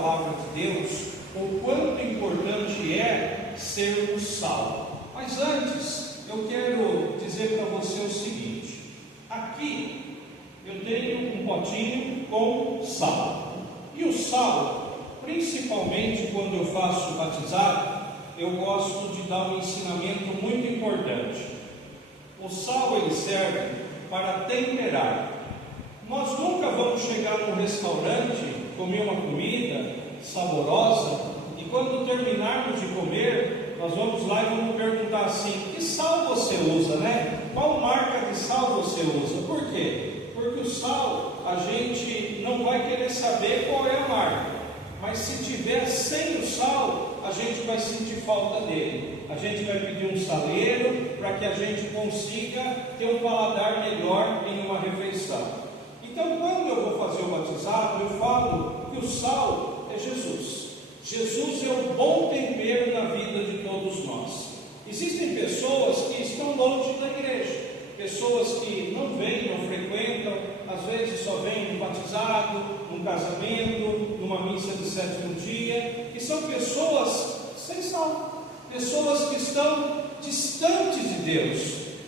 palavra de Deus o quanto importante é sermos sal. Mas antes, eu quero dizer para você o seguinte: aqui eu tenho um potinho com sal. E o sal, principalmente quando eu faço batizado, eu gosto de dar um ensinamento muito importante. O sal, ele serve para temperar. Nós nunca vamos chegar num restaurante, comer uma comida saborosa, e quando terminarmos de comer, nós vamos lá e vamos perguntar assim: que sal você usa, né? Qual marca de sal você usa? Por quê? Porque o sal, a gente não vai querer saber qual é a marca, mas se tiver sem o sal, a gente vai sentir falta dele. A gente vai pedir um saleiro para que a gente consiga ter um paladar melhor em uma refeição. Então, quando eu vou fazer o batizado, eu falo que o sal é Jesus. Jesus é o bom tempero na vida de todos nós. Existem pessoas que estão longe da igreja, pessoas que não vêm, não frequentam, às vezes só vêm no batizado, num casamento, numa missa de sétimo dia, que são pessoas sem sal, pessoas que estão distantes de Deus.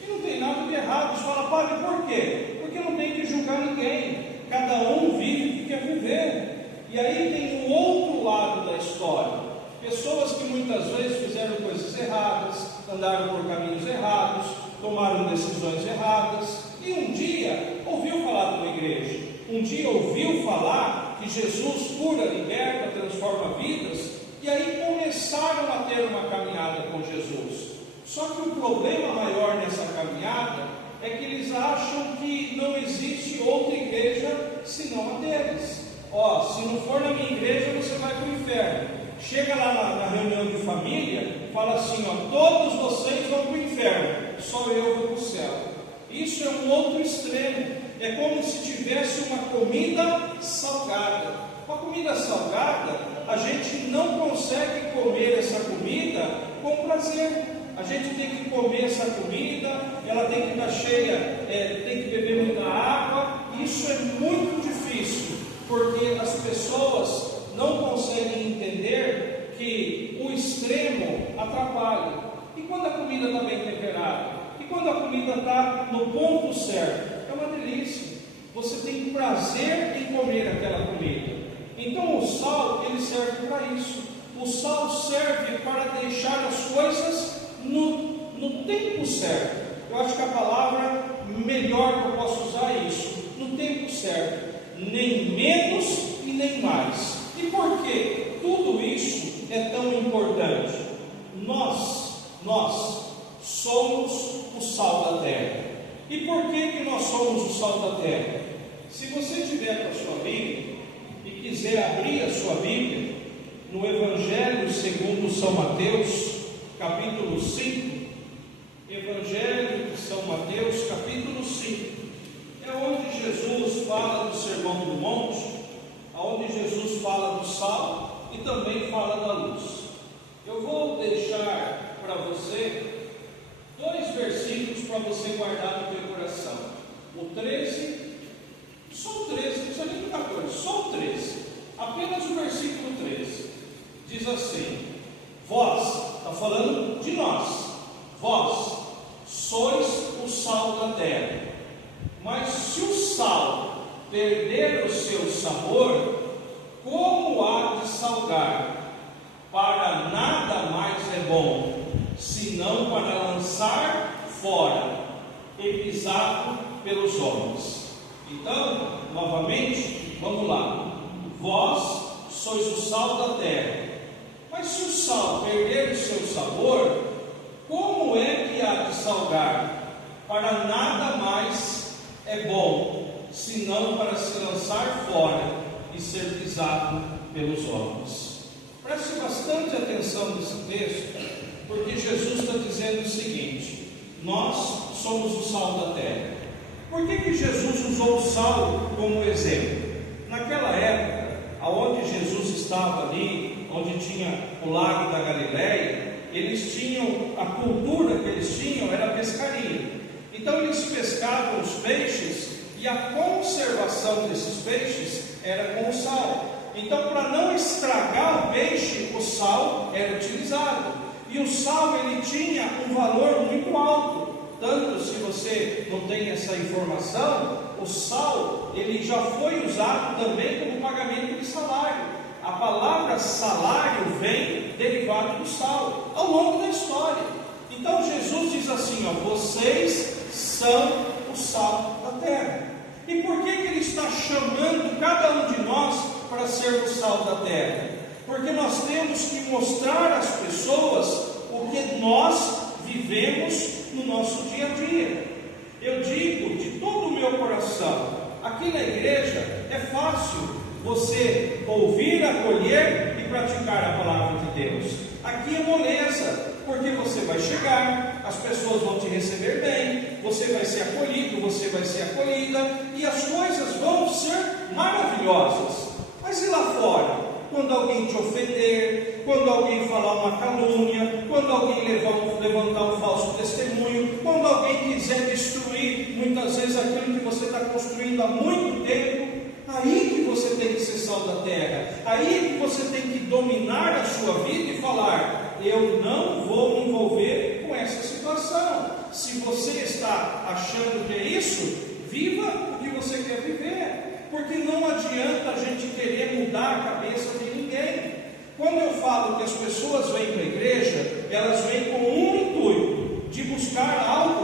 E não tem nada de errado. Você fala: padre, por quê? Porque não tem que julgar ninguém, cada um vive o que quer viver. E aí tem o outro lado da história, pessoas que muitas vezes fizeram coisas erradas, andaram por caminhos errados, tomaram decisões erradas, e um dia ouviu falar de uma igreja, um dia ouviu falar que Jesus cura, liberta, transforma vidas, e aí começaram a ter uma caminhada com Jesus. Só que o problema maior nessa caminhada é que eles acham que não existe outra igreja senão a deles. Se não for na minha igreja, você vai para o inferno. Chega lá na reunião de família, fala assim: todos vocês vão para o inferno, só eu vou para o céu. Isso é um outro extremo. É como se tivesse uma comida salgada. Uma comida salgada, a gente não consegue comer essa comida com prazer. A gente tem que comer essa comida, ela tem que estar cheia, tem que beber muita água. Isso é muito difícil, porque as pessoas não conseguem entender que o extremo atrapalha. E quando a comida está bem temperada, e quando a comida está no ponto certo, é uma delícia. Você tem prazer em comer aquela comida. Então o sal, ele serve para isso. O sal serve para deixar as coisas no tempo certo. Eu acho que a palavra melhor que eu posso usar é isso: no tempo certo. Nem menos e nem mais. E por que tudo isso é tão importante? Nós somos o sal da terra. E por que nós somos o sal da terra? Se você tiver com a sua Bíblia e quiser abrir a sua Bíblia no Evangelho segundo São Mateus, capítulo 5, Evangelho de São Mateus, capítulo 5, é onde Jesus fala do Sermão do Monte, onde Jesus fala do sal e também fala da luz. Eu vou deixar para você 2 versículos para você guardar no teu coração. O 13, só o 13, não precisa nem do 14, só o 13, apenas o versículo 13, diz assim: vós, está falando de nós, vós sois o sal da terra. Mas se o sal perder o seu sabor, como há de salgar? Para nada mais é bom, senão para lançar fora e pisado pelos homens. Então, novamente, vamos lá. Vós sois o sal da terra. Mas se o sal perder o seu sabor, como é que há de salgar? Para nada mais é bom, senão para se lançar fora e ser pisado pelos homens. Preste bastante atenção nesse texto, porque Jesus está dizendo o seguinte: nós somos o sal da terra. Por que Jesus usou o sal como exemplo? Naquela época, aonde Jesus estava ali, onde tinha o lago da Galileia, eles tinham, a cultura que eles tinham era a pescaria. Então eles pescavam os peixes e a conservação desses peixes era com o sal. Então, para não estragar o peixe, o sal era utilizado. E o sal, ele tinha um valor muito alto. Tanto, se você não tem essa informação, o sal, ele já foi usado também como pagamento de salário. A palavra salário vem derivado do sal, ao longo da história. Então Jesus diz assim, ó, vocês são o sal da terra. E por que Ele está chamando cada um de nós para ser o sal da terra? Porque nós temos que mostrar às pessoas o que nós vivemos no nosso dia a dia. Eu digo de todo o meu coração, aqui na igreja é fácil você ouvir, acolher e praticar a palavra de Deus. Aqui é moleza, porque você vai chegar, as pessoas vão te receber bem, você vai ser acolhido, você vai ser acolhida, e as coisas vão ser maravilhosas. Mas e lá fora? Quando alguém te ofender, quando alguém falar uma calúnia, quando alguém levantar um falso testemunho, quando alguém quiser destruir muitas vezes aquilo que você está construindo há muito tempo, aí que você tem que ser sal da terra, aí que você tem que dominar a sua vida e falar, eu não vou me envolver com essa situação. Se você está achando que é isso, viva o que você quer viver. Porque não adianta a gente querer mudar a cabeça de ninguém. Quando eu falo que as pessoas vêm para a igreja, elas vêm com um intuito, de buscar algo